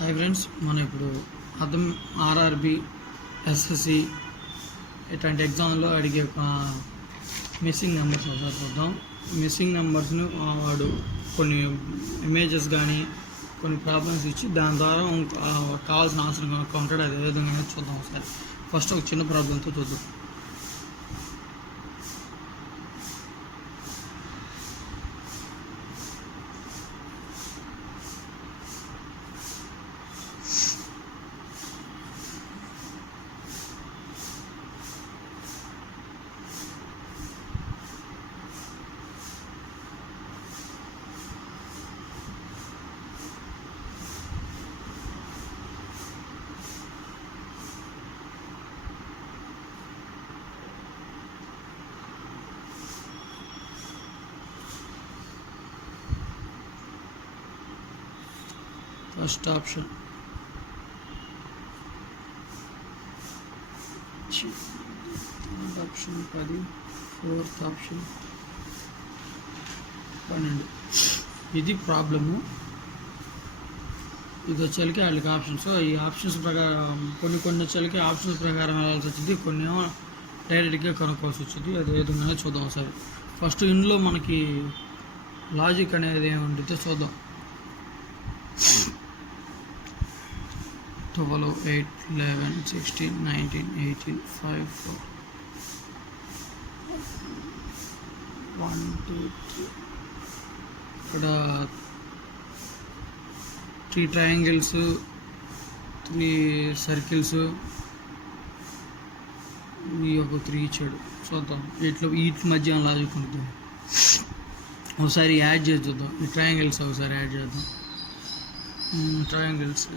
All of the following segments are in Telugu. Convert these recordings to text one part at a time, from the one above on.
హాయ్ ఫ్రెండ్స్, మనం ఇప్పుడు అర్థం ఆర్ఆర్బి ఎస్ఎస్సి ఇట్లాంటి ఎగ్జామ్లో అడిగే మిస్సింగ్ నెంబర్స్ ఒకసారి చూద్దాం. మిస్సింగ్ నెంబర్స్ని వాడు కొన్ని ఇమేజెస్ కానీ కొన్ని ప్రాబ్లమ్స్ ఇచ్చి దాని ద్వారా కావాల్సిన ఆన్సర్ కనుక్కుంటాడు. అదే విధంగా చూద్దాం. ఒకసారి ఫస్ట్ ఒక చిన్న ప్రాబ్లంతో చూద్దాం. First option option 10, fourth option 12. ఇది ప్రాబ్లము. ఇది వచ్చేసరికి వాళ్ళకి ఆప్షన్స్. ఈ ఆప్షన్స్ ప్రకారం కొన్ని వచ్చేసరికి ఆప్షన్స్ ప్రకారం వెళ్ళాల్సి వచ్చింది, కొన్ని ఏమో డైరెక్ట్గా కనుక్కోవాల్సి వచ్చింది. అదే విధంగానే చూద్దాం ఒకసారి. ఫస్ట్ ఇందులో మనకి లాజిక్ అనేది ఏముంటుందో చూద్దాం. 12, 8, 11, 16, 19, 18, 5, 4, 1, 2, 3. ఇక్కడ 3 ట్రయాంగిల్స్, 3 సర్కిల్స్, ఈ ఒక 3 ఇచ్చాడు. చూద్దాం వీటి మధ్య లాజిక్ ఉంటుంది. ఒకసారి యాడ్ చేసి చూద్దాం. ఈ ట్రయాంగిల్స్ ఒకసారి యాడ్ చేద్దాం. ట్రయాంగిల్స్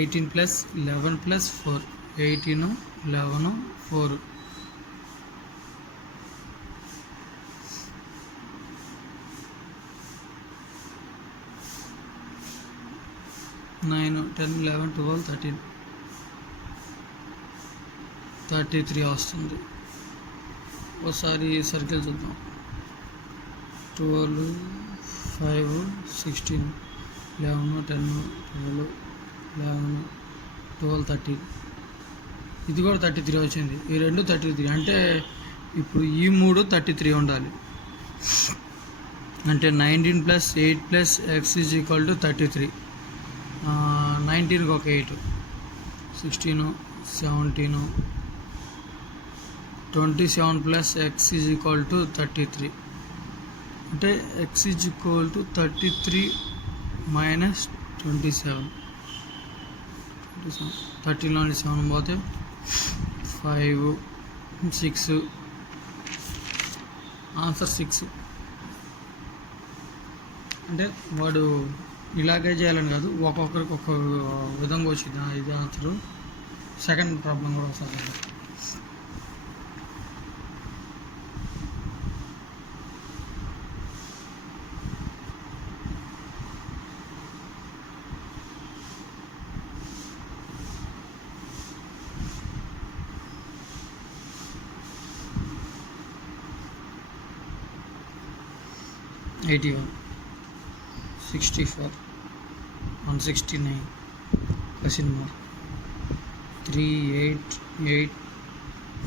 18 + 11 + 4, 18, 11, 4. 9, 10, 11, 12, 13, 33 వస్తుంది. ఒకసారి సర్కిల్ చూద్దాం. 12, 5, 16, 11, 10, 12, 11, 12, 13. ఇది కూడా 33 వచ్చింది. ఈ రెండు 33. అంటే ఇప్పుడు ఈ 3 33 ఉండాలి. అంటే 19 + 8 + x = 33. 19కి ఒక 8, 16, 17, 27 + x = 33. అంటే x = 33 - 27. 13లో 7 పోతే 5, 6. ఆన్సర్ 6. అంటే వాడు ఇలాగే చేయాలని కాదు, ఒక్కొక్కరికి ఒక్కొక్క విధంగా వచ్చింది. ఇది ఆన్సర్. సెకండ్ ప్రాబ్లం కూడా వస్తుంది. 81, 64, 169, question mark. 3, 8, 8,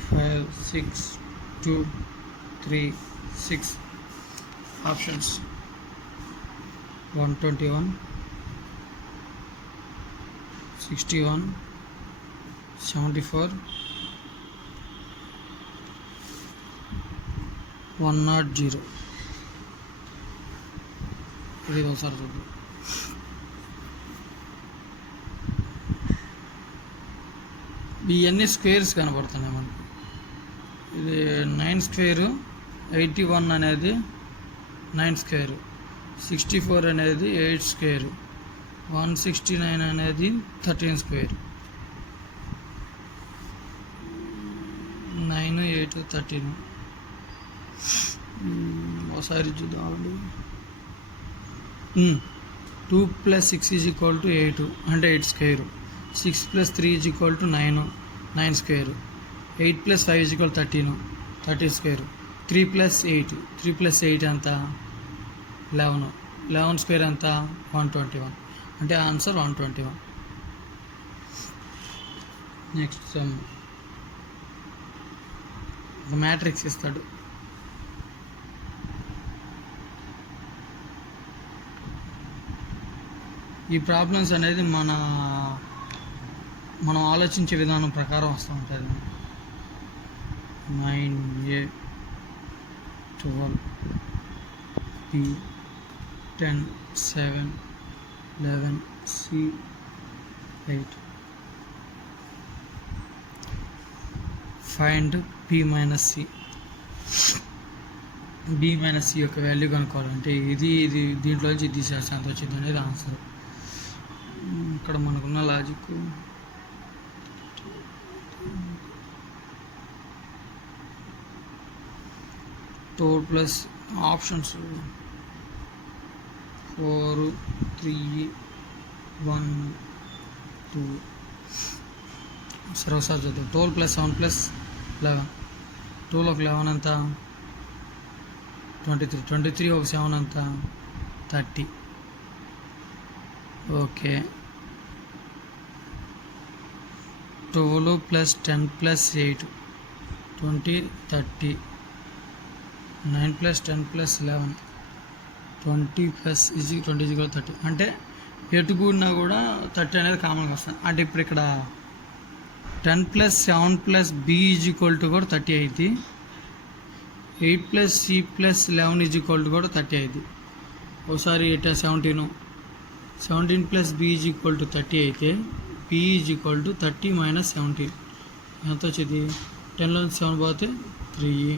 5, 6, 2, 3, 6. Options 121, 61, 74, 100. ఇది ఒకసారి చూద్దాం. ఇవన్నీ స్క్వేర్స్ కనబడుతున్నాయి మనకి. ఇది 9 స్క్వేరు, 81 అనేది 9 స్క్వేరు, 64 అనేది 8 స్క్వేరు, 169 అనేది 13 స్క్వేర్. 9, 8, 13. ఒకసారి చూద్దామండి. 2 + 6 = 8, అంటే 8 స్క్వేరు. 6 + 3 = 9, 9 స్క్వేరు. 8 + 5 = 13, 13 స్క్వేరు. 3 + 8, 3 + 8 ఎంత? 11, 11 స్క్వేర్ ఎంత? 121. అంటే ఆన్సర్ 121. నెక్స్ట్ సమ్, ఒక మ్యాట్రిక్స్ ఇస్తాడు. ఈ ప్రాబ్లమ్స్ అనేది మనం ఆలోచించే విధానం ప్రకారం వస్తూ ఉంటుంది. 9A 12B 10 7 11C 8. Find B minus C. B minus C యొక్క వాల్యూ కనుక్కోవాలంటే ఇది దీంట్లో నుంచి తీసేస్తే ఎంత వచ్చింది అనేది ఆన్సర్. ఇక్కడ మనకున్న లాజిక్ టోల్ ప్లస్ ఆప్షన్స్ 4 3 1 2. సరే ఒకసారి చూద్దాం. 12 + 7 + 11. 12 ఒక 11 అంత 23. 23 ఒక 7 అంత 30. ఓకే. 12 + 10 + 8 20 30. 9 + 10 + 11 20 + 20 = 30. అంటే ఎటు కూడినా కూడా 30 అనేది కామన్గా వస్తుంది. అంటే ఇప్పుడు ఇక్కడ 10 + 7 + B = కూడా 30 అయింది. 8 + C + 11 = కూడా 30 అయింది. ఒకసారి 17 + B = 30 అయితే B = 30 - 17 ఎంత వచ్చింది? 10 నుంచి 7 పోతే 3,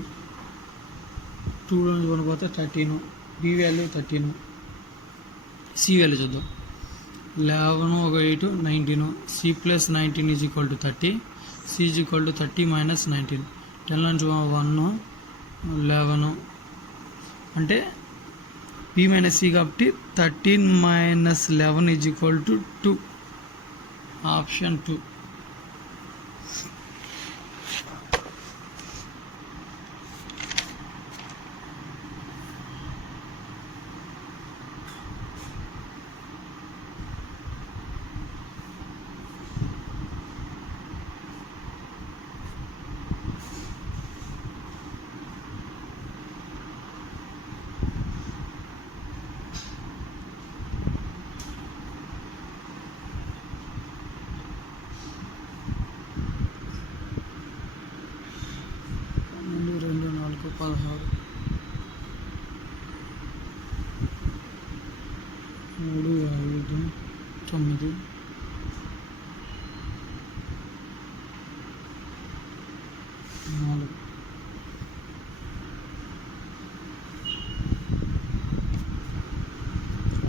2 నుంచి 1 పోతే 13. B value 13. C వాల్యూ చూద్దాం. 11 ఒక 8 19. C + 19 = 30. C = 30 - 19. 10 నుంచి 1 11. అంటే B - C కాబట్టి 13 - 11 = 2. ఆప్షన్ 2.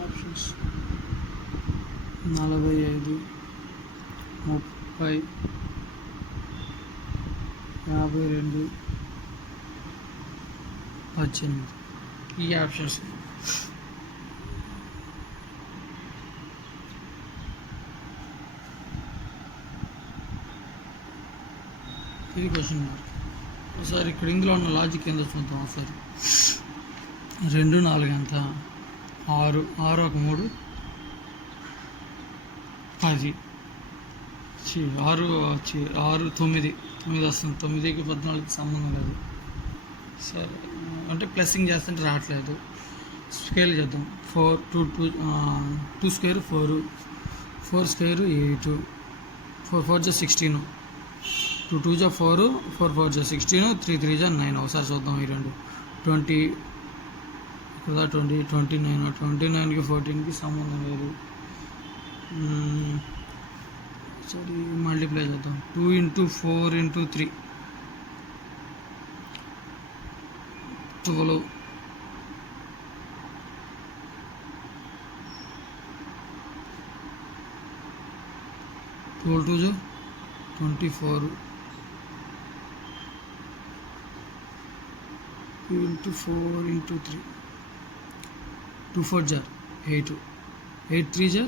ఆప్షన్స్ 45 30 52 18. ఈ ఆప్షన్స్. ఇది క్వశ్చన్ మార్క్. ఒకసారి ఇక్కడ ఇందులో ఉన్న లాజిక్ ఏందో చూద్దాం. ఒకసారి 2 4 ఎంత? 6 6 ఒక 3 10. 6 6 9 వస్తుంది. 9కి 14కి సంబంధం లేదు. సరే అంటే ప్లస్సింగ్ చేస్తుంటే రావట్లేదు. స్కేల్ చేద్దాం. 4 2 స్క్వేర్ 4 4 స్క్వేర్ 8 4 4 16 2 2 4 4 4 16 3 3 9. ఒకసారి చూద్దాం ఈ రెండు. 20 ఇక్కడ 20 29 29కి 14కి సంబంధం లేదు. సరే మల్టిప్లై చేద్దాం. 2 × 4 × 3 12 12 24 2 × 4 × 3 2 4 8 8 3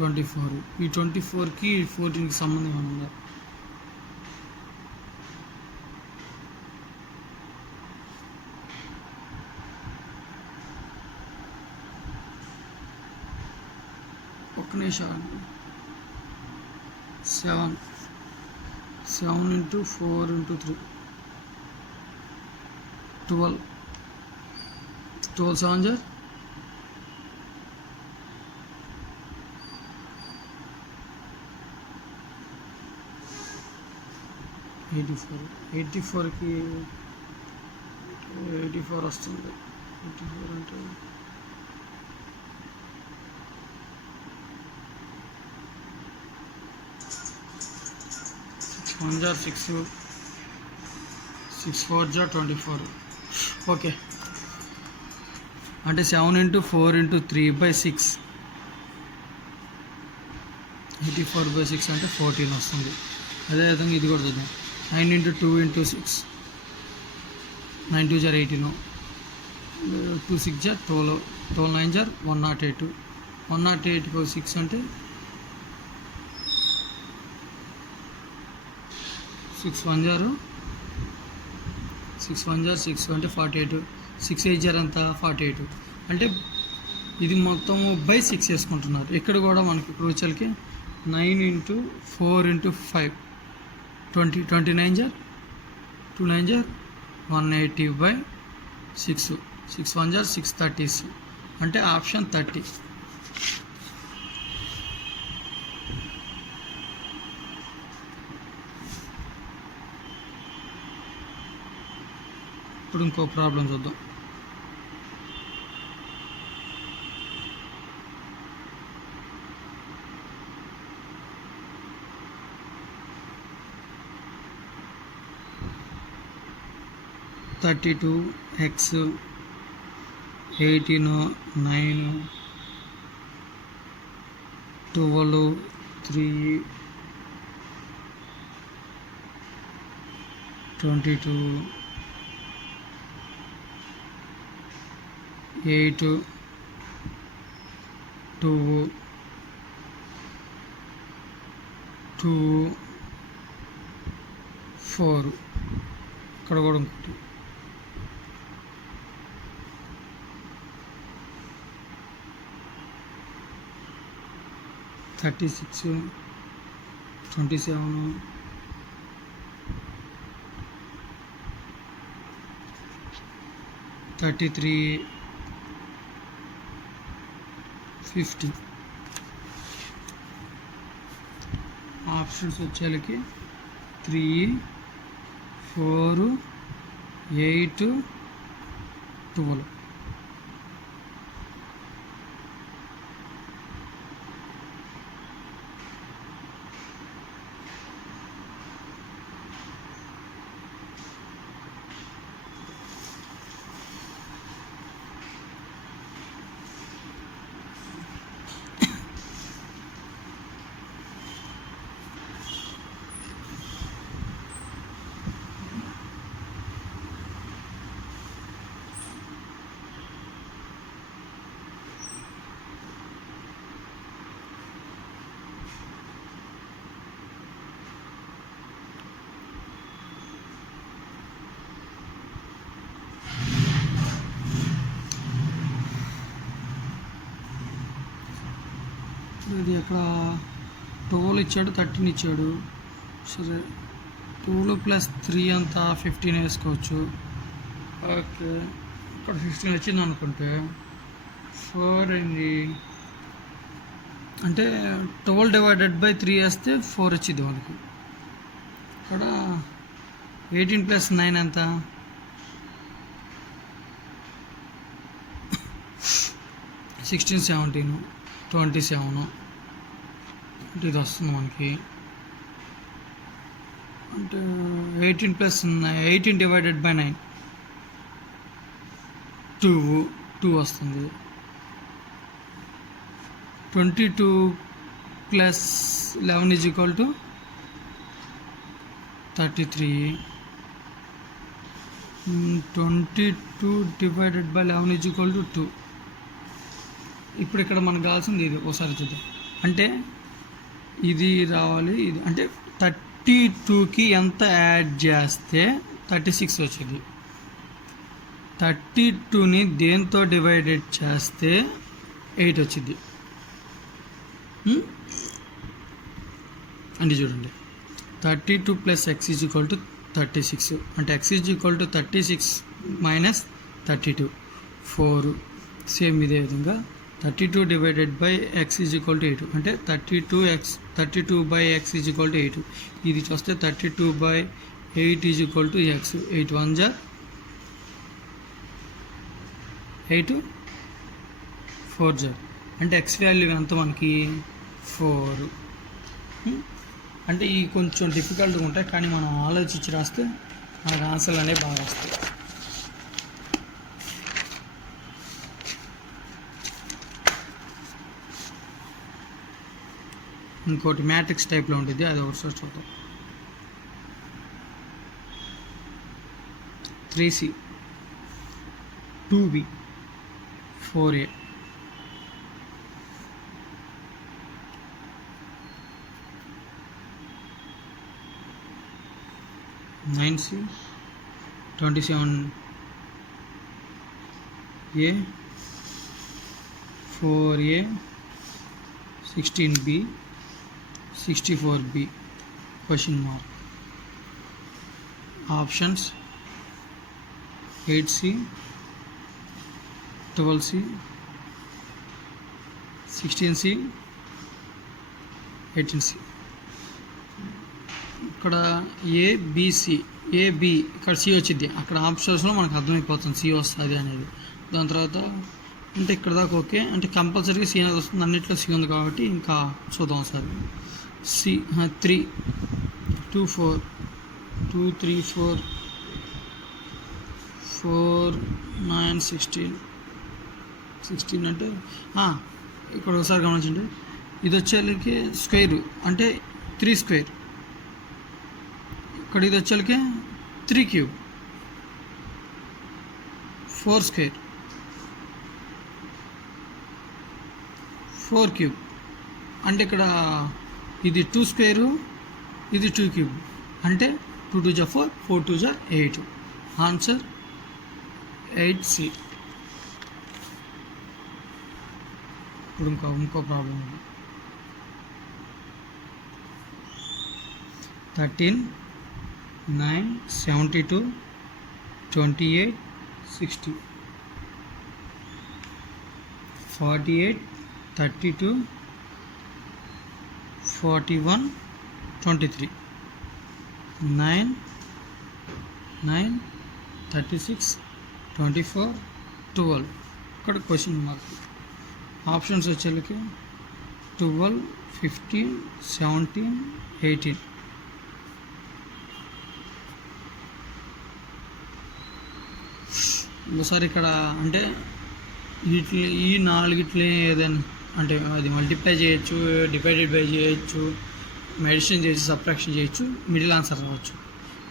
24. ఈ 24కి 14కి సంబంధం ఉందా? ఒక్క నిమిషం 7 into 4 into 3 12 7 jar 84 కి 84 వస్తుంది. 84 అంటే 1 jar 6 4 jar 24. ఓకే, అంటే 7 into 4 into 3 by 6 84/6 అంటే 14 వస్తుంది. అదేవిధంగా ఇది కూడా చూద్దాం. 9 into 2 into 6 9 2 jar 18 2 6 jar 12 9 jar 108 108 6 అంటే 6 1 jar 6 అంటే 48 6 8 jar అంతా 48 అంటే ఇది మొత్తము బై 6 వేసుకుంటున్నారు. ఇక్కడ కూడా మనకి క్రూచల్కి 9 into 4 into 5 29 jar 2 9 jar 180/6 6 1 jar 6 30s అంటే ఆప్షన్ 30. ఇప్పుడు ఇంకో ప్రాబ్లం చూద్దాం. (32) x 18 9 12 3 22 8 2 4 ఇక్కడ కూడా ఇంకోటి 36 27 33 50 ఆప్షన్స్ వచ్చేలకి 3 4 8 12. ఇది అక్కడ 12 ఇచ్చాడు, 13 ఇచ్చాడు. సరే 12 + 3 అంతా 15 వేసుకోవచ్చు. ఓకే, ఇక్కడ 15 వచ్చింది అనుకుంటే 4 అయింది అంటే 12/3 వేస్తే 4 వచ్చింది మనకి. ఇక్కడ 18 + 9 ఎంత? 16 17 27 ఇది వస్తుంది మనకి. అంటే 18 + 18/9 2 వస్తుంది. 22 + 11 = 33. 22/11 = 2. ఇప్పుడు ఇక్కడ మనకు కావాల్సింది ఇది. ఒకసారి చూద్దాం. అంటే ఇది రావాలి, ఇది అంటే 32కి ఎంత యాడ్ చేస్తే 36 వచ్చింది. 32ని దేంతో డివైడెడ్ చేస్తే 8 వచ్చింది. అంటే చూడండి 32 plus X is equal to 36 అంటే X is equal to 36 minus 32 4. Same ఇదే విధంగా 32 divided by X is equal to 8 అంటే 32 by X is equal to 8. ఇది చూస్తే 32 by 8 is equal to X. 8 1 జా 8 4 జా అంటే ఎక్స్ వాల్యూ ఎంత మనకి 4. అంటే ఈ కొంచెం డిఫికల్ట్గా ఉంటాయి, కానీ మనం ఆలోచించి రాస్తే మనకు ఆన్సర్లు అనేవి బాగా వస్తాయి. ఇంకోటి మ్యాట్రిక్స్ టైప్లో ఉంటుంది, అది ఒకసారి చూద్దాం. 3C 2B 4A 9C 27A 4A 16B 64B question mark. Options 8C 12C 16C 18C. ఇక్కడ ఏబిసి ఏబి ఇక్కడ సి వచ్చింది, అక్కడ ఆప్షన్స్లో మనకు అర్థమైపోతుంది సి వస్తుంది అనేది. దాని తర్వాత అంటే ఇక్కడ దాకా ఓకే, అంటే కంపల్సరీగా సి అనేది వస్తుంది, అన్నింటిలో సి ఉంది కాబట్టి ఇంకా చూద్దాం సార్. సి 3 2 4 2 3 4 4 9 16 అంటే ఇక్కడ ఒకసారి గమనించండి, ఇది వచ్చేళ్ళకి స్క్వేర్ అంటే 3 స్క్వేర్, ఇక్కడ ఇది వచ్చేళ్ళకి 3 క్యూబ్ 4 స్క్వేర్ 4 క్యూబ్ అంటే ఇక్కడ ఇది 2 స్క్వేరు ఇది 2 క్యూబ్ అంటే 2 2 జా 4 4 2 జా 8. Answer 8C. ఇప్పుడు ఇంకో ప్రాబ్లం ఉంది. 13 9 72 28 60 48 32 41 23 9 9 36 24 12. ఇక్కడ క్వశ్చన్ మార్క్. ఆప్షన్స్ వచ్చేళ్ళకి 12 15 17 18. ఒకసారి ఇక్కడ అంటే వీటిని ఈ నాలుగిట్లే ఏదైనా అంటే అది మల్టిప్లై చేయొచ్చు, డివైడెడ్ బై చేయొచ్చు, మెడిసిన్ చేసి సబ్ట్రాక్షన్ చేయొచ్చు, మిడిల్ ఆన్సర్ రావచ్చు,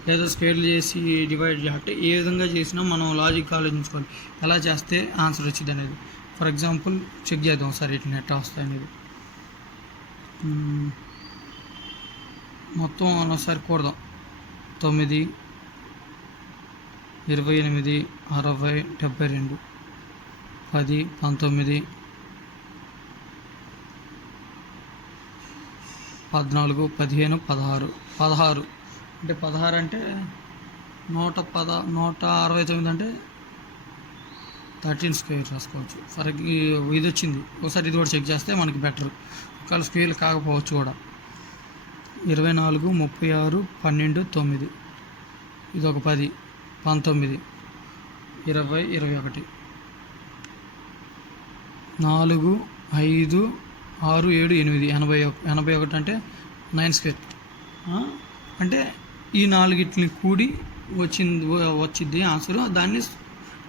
లేదా స్క్వేర్లు చేసి డివైడ్ అంటే ఏ విధంగా చేసినా మనం లాజిక్ ఆలోచించుకోవాలి ఎలా చేస్తే ఆన్సర్ వచ్చింది అనేది. ఫర్ ఎగ్జాంపుల్ చెక్ చేద్దాం సార్ వీటిని ఎట్లా వస్తాయి అనేది. మొత్తం ఒకసారి కూడదాం. 9 28 60 72 10 19 14 15 16 అంటే 16 అంటే 169 అంటే 13 స్క్వేర్ రాసుకోవచ్చు. ఫర్ ఇది వచ్చింది, ఒకసారి ఇది కూడా చెక్ చేస్తే మనకి బెటర్. ఒకవేళ స్క్వేర్ కాకపోవచ్చు కూడా. 24 36 12 9 ఇది ఒక 10 19 20 21 4 5 6 7 8 81 అంటే 9 స్క్వేర్ అంటే ఈ నాలుగిట్ని కూడి వచ్చింది ఆన్సర్. దాన్ని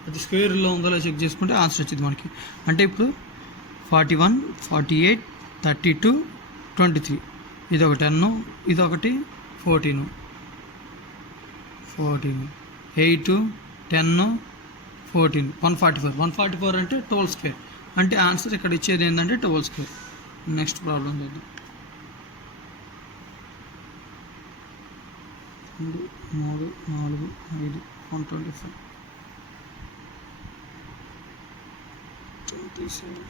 అది స్క్వేర్లో ఉందో చెక్ చేసుకుంటే ఆన్సర్ వచ్చింది మనకి. అంటే ఇప్పుడు 41 48 32 23 ఇది ఒక 10 ఇది ఒకటి 14 8 10 14 144 అంటే 12 స్క్వేర్ అంటే ఆన్సర్ ఇక్కడ ఇచ్చేది ఏంటంటే 12 స్క్వేర్. నెక్స్ట్ ప్రాబ్లం చూద్దాం. 2 3 4 5 125 27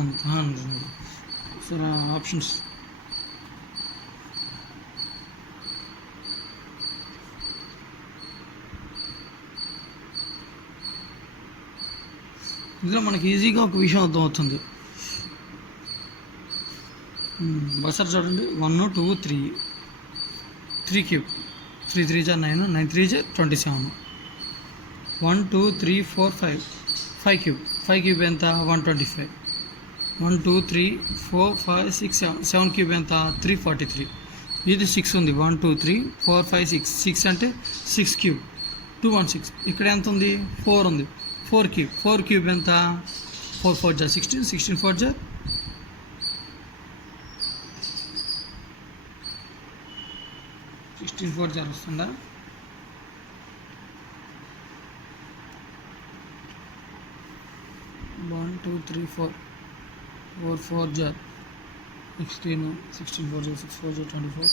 ఎంత 100. సరే ఆప్షన్స్ ఇందులో మనకి ఈజీగా ఒక విషయం అర్థమవుతుంది. ఒకసారి చూడండి, 1 2 3 3 క్యూబ్, 3 3 జా 9, 9 3 జా 27, 1 2 3 4 5 5 క్యూబ్, 5 క్యూబ్ ఎంత 125, 1 2 3 4 5 6 7 7 క్యూబ్ ఎంత 343. ఇది 6 ఉంది, 1 2 3 4 5 6 6 అంటే 6 క్యూబ్ 216. ఇక్కడ ఎంత ఉంది 4 ఉంది, 4 క్యూబ్, 4 క్యూబ్ ఎంత 4 4 జా 16, 16 4 జా 16 4 జా వస్తుందా? వన్ టూ త్రీ 4 4 4 జా 16, 16 4 జా 6 4 జా 24,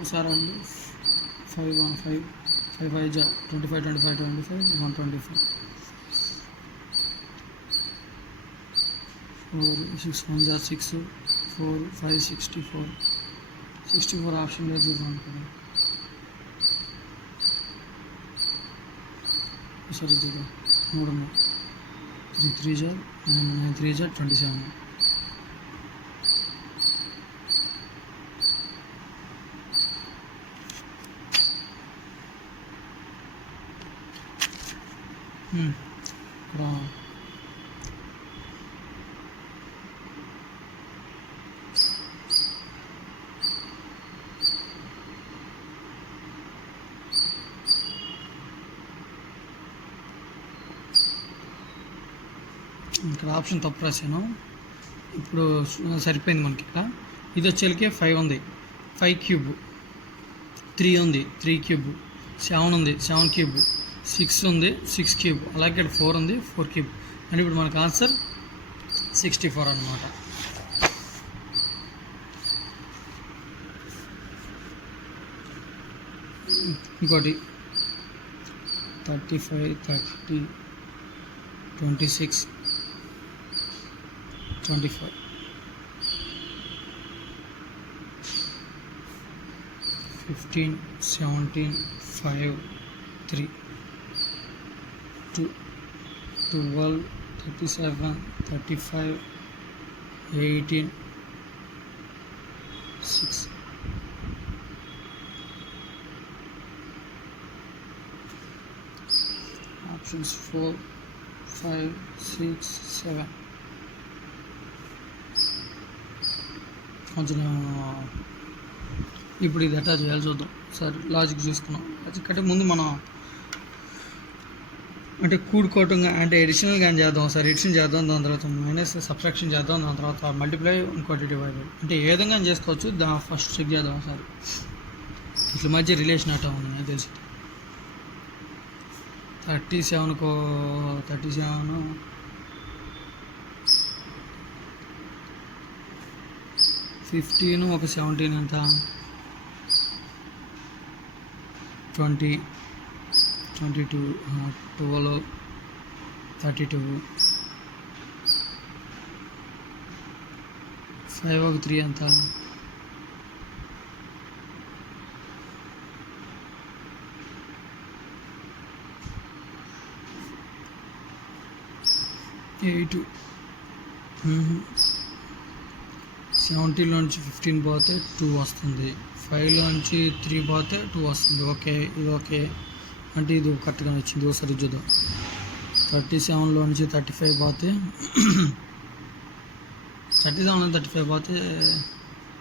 ఒకసారి అండి 5 1 5 5 5 జా 25 25 25 125, 4 6 1 జా 6 4 5 64 64 ఆప్షన్ లేదు అనుకోండి. సరే చూద్దాం, 3 3 3 జా 9 3 జా 27, ఇక్కడ ఆప్షన్ తప్పు రాశాను. ఇప్పుడు సరిపోయింది మనకి. ఇక్కడ ఇది వచ్చేకే 5 ఉంది, 5 క్యూబ్, 3 ఉంది 3 క్యూబ్, 7 ఉంది 7 క్యూబ్, 6 ఉంది 6 క్యూబ్, అలాగే ఇక్కడ 4 ఉంది 4 క్యూబ్. అంటే ఇప్పుడు మనకు ఆన్సర్ 64 అన్నమాట. ఇంకోటి 35 30 26 25 15 17 5 3 2 12 37 35 18 6 ఆప్షన్స్ 4 5 6 7. కొంచెం ఇప్పుడు ఇది ఎట్లా చేయాలి చూద్దాం. సరే లాజిక్ చూసుకున్నాం. లాజిక్ అంటే ముందు మనం అంటే కూడుకోవటం అంటే ఎడిషనల్గా చేద్దాం. సరే ఎడిషన్ చేద్దాం, దాని తర్వాత మైనస్ సబ్ట్రాక్షన్ చేద్దాం, దాని తర్వాత మల్టిప్లై ఇంకోటి డివైడ్, అంటే ఏ విధంగా చేసుకోవచ్చు ఫస్ట్ చెక్ చేద్దాం. సరే ఇట్ల మధ్య రిలేషన్ అట్లా ఉంది నాకు తెలిసి. 37 37 15 ఒక 17 ఎంత 20 22 12 32 5 ఒక 3 ఎంత 8. 70 నుంచి 15 పోతే 2 వస్తుంది, 5 నుంచి 3 పోతే 2 వస్తుంది. ఓకే, ఇది ఓకే, అంటే ఇది కరెక్ట్గా వచ్చింది. ఒకసారి చూద్దాం. 37 నుంచి 35 పోతే 37 నుంచి 35 పోతే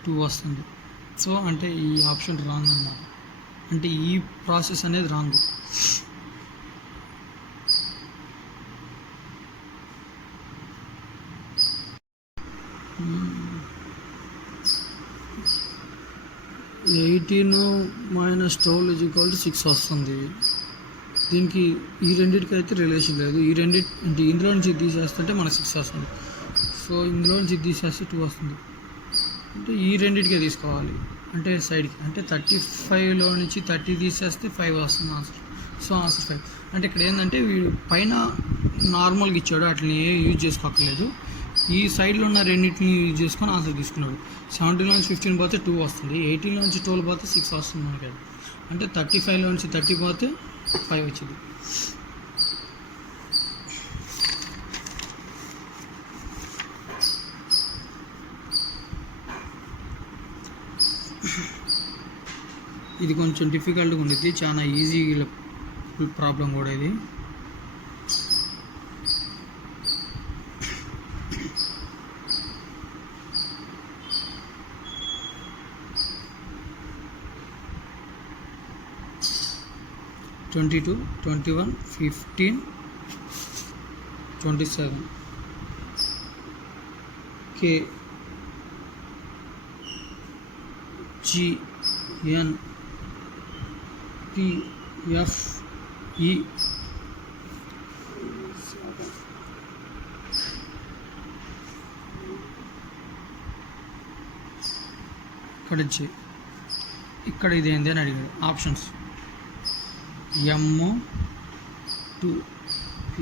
2 వస్తుంది. సో అంటే ఈ ఆప్షన్ రాంగ్ అన్నమాట. అంటే ఈ ప్రాసెస్ అనేది రాంగ్. -18 -12 6 వస్తుంది. దీనికి ఈ రెండింటికి అయితే రిలేషన్ లేదు. ఈ రెండింటి అంటే ఇందులో నుంచి తీసేస్తుంటే మనకు 6 వస్తుంది. సో ఇందులో నుంచి తీసేస్తే 2 వస్తుంది. అంటే ఈ రెండింటికే తీసుకోవాలి, అంటే సైడ్కి. అంటే 35లో నుంచి 30 తీసేస్తే 5 వస్తుంది ఆన్సర్. So answer 5. అంటే ఇక్కడ ఏంటంటే వీడు పైన నార్మల్గా ఇచ్చాడు, అట్లని యూజ్ చేసుకోక్కర్లేదు. ఈ సైడ్లో ఉన్న రెండింటిని యూజ్ చేసుకొని ఆన్సర్ తీసుకున్నాడు. 17 నుంచి 15 పోతే 2 వస్తుంది, 18 నుంచి 12 పోతే 6 వస్తుంది మనకి. అంటే 35 నుంచి 30 పోతే 5 వచ్చింది. ఇది కొంచెం డిఫికల్ట్గా ఉండేది, చాలా ఈజీ ప్రాబ్లం కూడా ఇది. (22, 21, 15, 27) K G N P F E ఇక్కడ ఇది ఏంది అని అడిగాడు. ఆప్షన్స్ M 2 P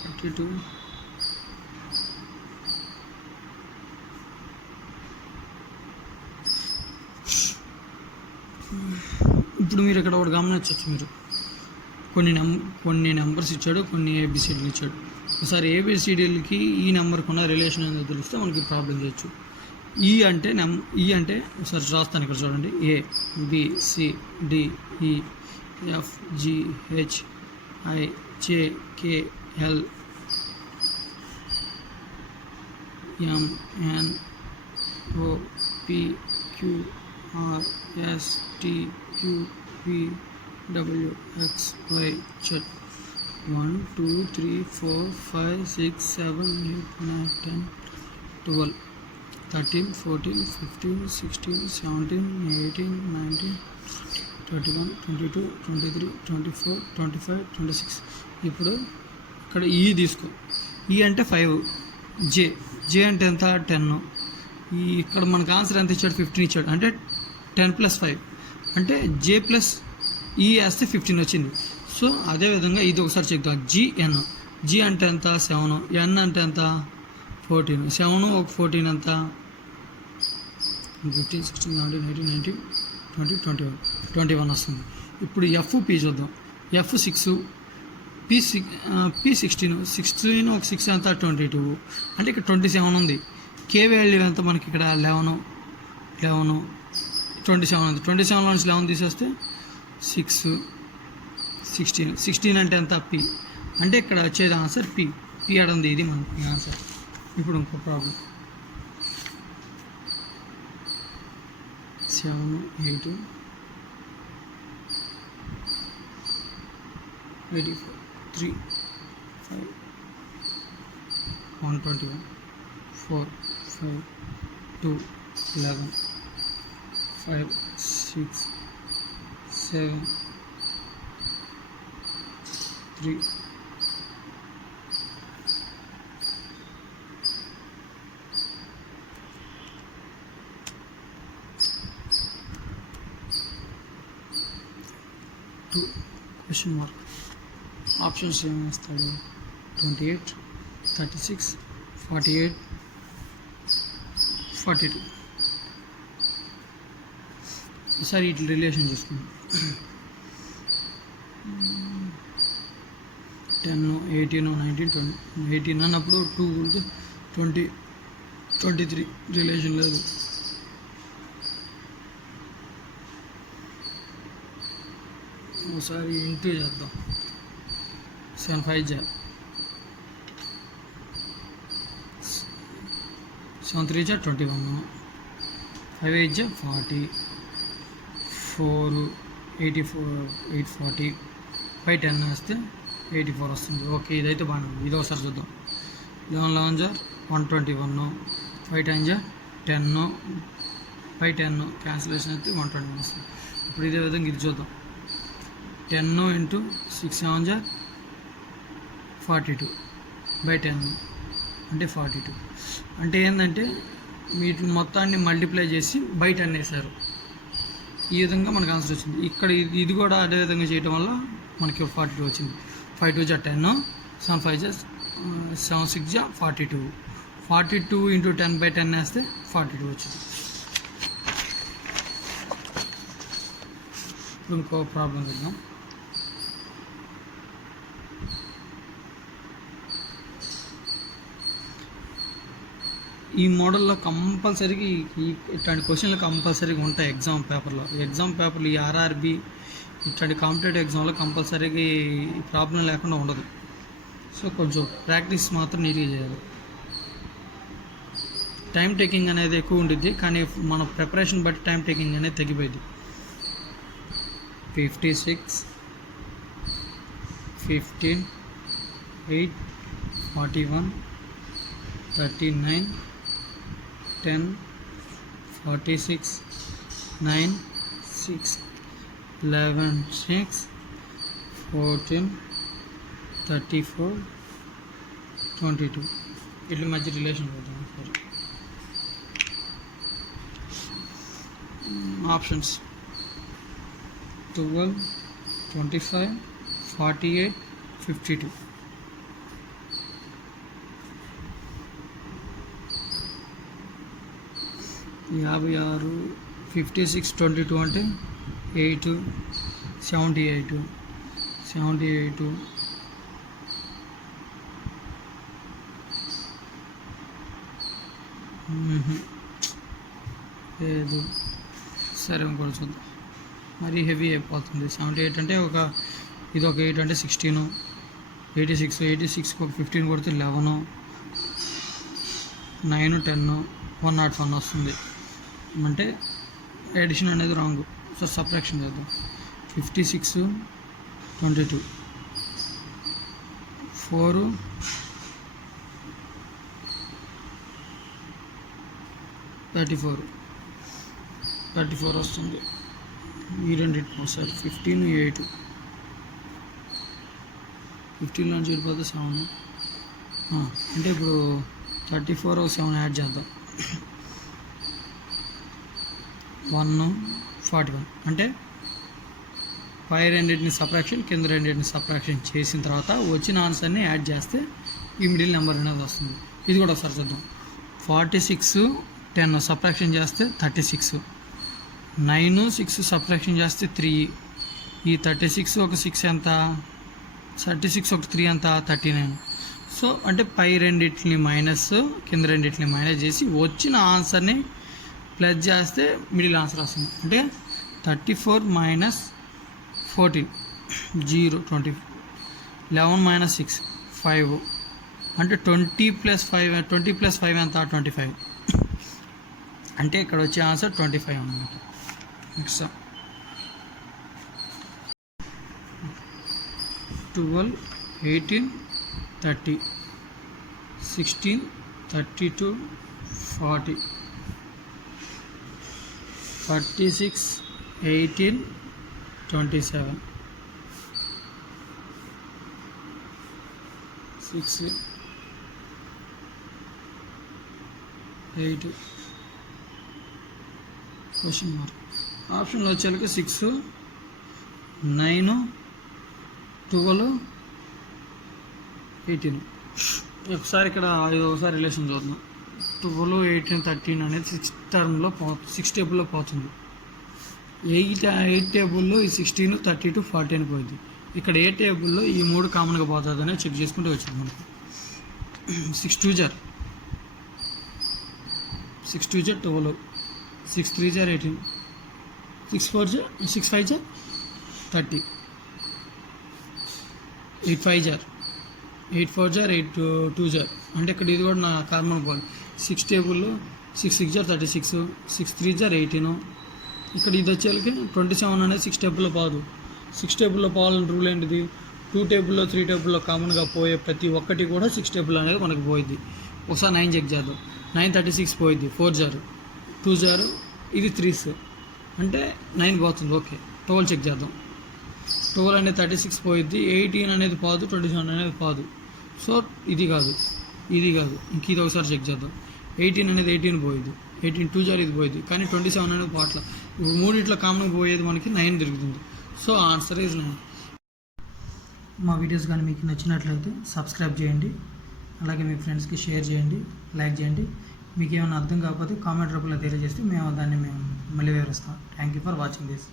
32 ఇప్పుడు మీరు ఇక్కడ ఒకటి గమనించవచ్చు. మీరు కొన్ని నెంబర్స్ ఇచ్చాడు, కొన్ని ఏబిసిడీలు ఇచ్చాడు. ఒకసారి ఏబిసిడీలకి ఈ నెంబర్కి ఉన్న రిలేషన్ అనేది తెలిస్తే మనకి ప్రాబ్లం చేయొచ్చు. ఈ అంటే ఒకసారి రాస్తాను ఇక్కడ చూడండి. A B C D E F G H I J K L M N O P Q R S T U V W X Y Z. 1 2 3 4 5 6 7 8 9 10 12 13 14 15 16 17 18 19 21 22 23 24 25 26. ఇప్పుడు ఇక్కడ ఈ తీసుకో. ఈ అంటే 5, జే అంటే ఎంత 10. ఇక్కడ మనకు ఆన్సర్ ఎంత ఇచ్చాడు 15 ఇచ్చాడు. అంటే 10 + 5 అంటే జే ప్లస్ ఈ వేస్తే 15 వచ్చింది. సో అదేవిధంగా ఇది ఒకసారి చెప్తాం. జీ అంటే ఎంత 7, ఎన్ అంటే ఎంత 14, 7 ఒక 14 ఎంత 15 16 17 18 19 20 21 వస్తుంది. ఇప్పుడు P చూద్దాం. F 6, P 16, 16 ఒక 6 ఎంత 22, అంటే ఇక్కడ 27 ఉంది. K వాల్యూ ఎంత మనకి ఇక్కడ 11 27 ఉంది. 27 నుంచి 11 తీసేస్తే 6 16 అంటే ఎంత P, అంటే ఇక్కడ వచ్చేది ఆన్సర్ P అడంది. ఇది మనకి ఆన్సర్. ఇప్పుడు ఇంకో ప్రాబ్లం 7 8 84 3 5 121 4 5 2 11 5 6 7 3 2 question mark. ఆప్షన్స్ ఏమి ఇస్తాడు 28 36 48 42. ఒకసారి ఇట్లా రిలేషన్ చూసుకుందాం. 10 18 19 20 18 అన్నప్పుడు 2 20 23 రిలేషన్ లేదు. ఒకసారి ఇంటూ చేద్దాం. 7 5 7 3 21 5 8 40 4 84 840 5 10 వేస్తే 84 వస్తుంది. ఓకే, ఇదైతే బాగానే ఉంది. ఇది ఒకసారి చూద్దాం. 11 11 121 5 10 10 5 10 క్యాన్సిలేషన్ అయితే 121 వస్తుంది. ఇప్పుడు ఇదే విధంగా ఇది చూద్దాం. 10 × 6 7 42 / 10 అంటే 42. అంటే ఏంటంటే వీటి మొత్తాన్ని మల్టిప్లై చేసి బై 10 వేశారు. ఈ విధంగా మనకు ఆన్సర్ వచ్చింది. ఇక్కడ ఇది కూడా అదే విధంగా చేయడం వల్ల మనకి 42 వచ్చింది. 5 2 10, 7 5 7 6 42. 42 × 10/10 వేస్తే 42 వచ్చింది. ఇప్పుడు ఇంకో ప్రాబ్లం చూద్దాం. ఈ మోడల్లో కంపల్సరీగా ఇట్లాంటి క్వశ్చన్లు కంపల్సరీగా ఉంటాయి ఎగ్జామ్ పేపర్లో. ఈ ఆర్ఆర్బి ఇట్లాంటి కాంపిటేటివ్ ఎగ్జామ్లో కంపల్సరీగా ఈ ప్రాబ్లం లేకుండా ఉండదు. సో కొంచెం ప్రాక్టీస్ మాత్రం నీట్గా చేయాలి. టైం టేకింగ్ అనేది ఎక్కువ ఉంటుంది, కానీ మన ప్రిపరేషన్ బట్టి టైం టేకింగ్ అనేది తగ్గిపోయింది. 56 15 8 41 39 10 46 9 6 11 6 14 34 22. ఇట్లా మధ్య రిలేషన్ పోతాం. సరే, ఆప్షన్స్ 12 25 48 52. 56 56 22 అంటే 8 78 78 లేదు. సరే ఇంకోటి చూద్దాం. మరీ హెవీ అయిపోతుంది. 78 అంటే ఇది ఒక 8 అంటే 16, 86 ఒక 15 కొడితే 11, 9 10 101 వస్తుంది. అంటే ఎడిషన్ అనేది రాంగ్. సో సబ్ట్రాక్షన్ చేద్దాం. 56 22 4 34 వస్తుంది. ఈ రెండింటి ఒకసారి 15 8 15 నుంచి వెళ్ళిపోతే 7. అంటే ఇప్పుడు 34 7 యాడ్ చేద్దాం. 1 41 అంటే పై రెండింటిని సబ్ట్రాక్షన్, కింద రెండింటిని సబ్ట్రాక్షన్ చేసిన తర్వాత వచ్చిన ఆన్సర్ని యాడ్ చేస్తే ఈ మిడిల్ నెంబర్ అనేది వస్తుంది. ఇది కూడా ఒకసారి చూద్దాం. 46 10 సబ్ట్రాక్షన్ చేస్తే 36, 9 6 సబ్ట్రాక్షన్ చేస్తే 3. ఈ 36 ఒక 6 ఎంత? 36 ఒక 3 ఎంత? 39. సో అంటే పై రెండింటిని మైనస్, కింద రెండింటిని మైనస్ చేసి వచ్చిన ఆన్సర్ని ప్లస్ చేస్తే మిడిల్ ఆన్సర్ వస్తుంది. అంటే 34 - 14 0 20 11 - 6 5 అంటే 20 + 5 20 + 5 ఎంత? 25. అంటే ఇక్కడ వచ్చే ఆన్సర్ 25 అన్నమాట. Next 12 18 30 16 32 40 36 18 27 6 8 question mark. ఆప్షన్లో వచ్చేసరికి 6 9 12 18. ఒకసారి ఇక్కడ ఒకసారి రిలేషన్ చూద్దాం. 12 18 13 అనేది 6 టేబుల్లో పోతుంది. 8 టేబుల్లో ఈ 16 32 40 అని పోయింది. ఇక్కడ ఏ టేబుల్లో ఈ 3 కామన్గా పోతుంది అనేది చెక్ చేసుకుంటే వచ్చింది మనకు. 6 2 * 12 6 3 * 18 6 4 * 6 5 * 30 8 5 * 8 4 * 8 2 అంటే ఇక్కడ ఇది కూడా నా కామన్ పోవాలి. 6 టేబుల్లో 6 6 * 36 6 3 * 18. ఇక్కడ ఇది వచ్చేళ్ళకి 27 అనేది 6 టేబుల్లో పోదు. 6 టేబుల్లో పోవాలని రూల్ ఏంటిది? 2 టేబుల్లో 3 టేబుల్లో కామన్గా పోయే ప్రతి ఒక్కటి కూడా 6 టేబుల్ అనేది మనకు పోయింది. ఒకసారి 9 చెక్ చేద్దాం. 9 36 పోయింది. 4 0 2 0 ఇది 3s అంటే 9 పోతుంది. ఓకే, 12 చెక్ చేద్దాం. 12 అనేది 36 పోయిద్ది. 18 అనేది పోదు, 27 అనేది పోదు. సో ఇది కాదు, ఇది కాదు. ఇంక ఇది ఒకసారి చెక్ చేద్దాం. 18 అనేది 18 పోయిద్ది. 18 2 0 ఇది పోయిద్ది. కానీ 27 అనేది పోట్ల. మూడిట్లో కామన్గా పోయేది మనకి 9 దొరుకుతుంది. So answer is 9. మా వీడియోస్ కానీ మీకు నచ్చినట్లయితే సబ్స్క్రైబ్ చేయండి, అలాగే మీ ఫ్రెండ్స్కి షేర్ చేయండి, లైక్ చేయండి. మీకు ఏమైనా అర్థం కాకపోతే కామెంట్ రూపంలో తెలియజేస్తే మేము మళ్ళీ వివరిస్తాం. Thank you for watching this.